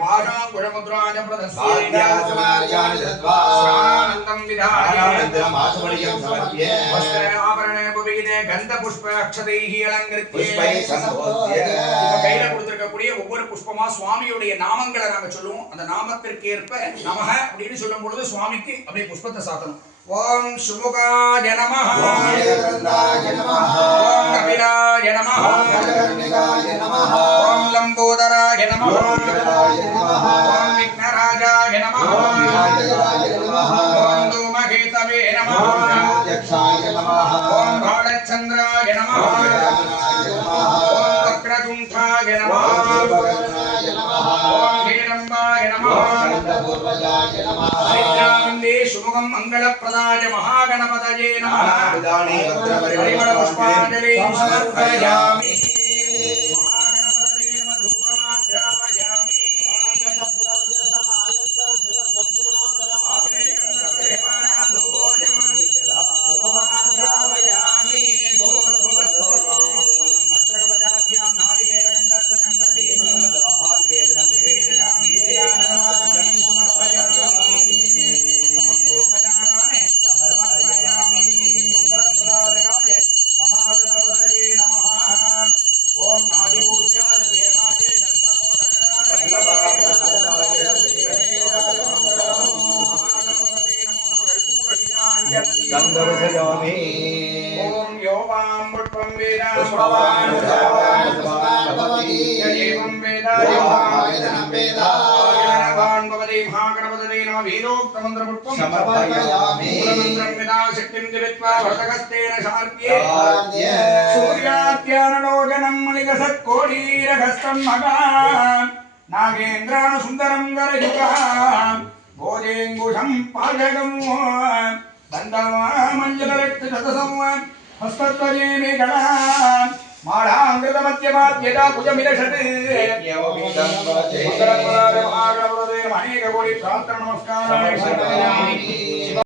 பாஷாங்குழமுத்ராஜபிரதஸ்யானந்தம் விதாயானந்தம் ஆசுபடியம் சமர்ப்பியே கந்த புஷ்ப அக்ஷதைஹி அலங்கரித்தே புஷ்பை சம்போத்ய இப்ப கையில கொடுத்திருக்கக்கூடிய ஒவ்வொரு புஷ்பமா சுவாமியுடைய நாமங்களை நாங்க சொல்லுவோம். அந்த நாமத்திற்கு ஏற்ப நமக அப்படின்னு சொல்லும் பொழுது சுவாமிக்கு அப்படியே புஷ்பத்தை சாத்தணும். ஓம் சுமுகாய நமः ஓம் கபிலாய நமः ஓம் லம்போதராய நமः பாலச்சந்திராய நமஹ ஓம் கஜானனாய நமः ஓம் வக்ரதுண்டாய ధూపమాగ్రామయామి భూర్భువస్సు అత్రగవజాభ్యాం నారికేళగంధత్వజం గర్భీమం నివేదయామి నివేదయామి సమర్పయామి. సమస్తోపచారాన్ని సమర్పయామి. మంగళప్రదాయకాయ మహాగణపతయే నమః. ఓం ఆదిపూజ్యాయ దేవాయ సందర్శయామి. ఓం యోవాం పుష్పం వేద పుష్పవాన్ పుష్పవాన్ పుష్పవాన్ భవతి ఏవం వేద యోవావేదనం వేద ఆగణవాన్ భవతి మహాగణపతయే నమః సమర్పయామి వినా శక్తిం దివిత్వా శార్ప్యే సుందరం భోజేంగుషం పాజగం శతసం హస్తత్వజే మే గణ మంగళప్రదాయ మహాగణపతయే నమః. అనేక కోటి ప్రార్థన నమస్కారాన్ని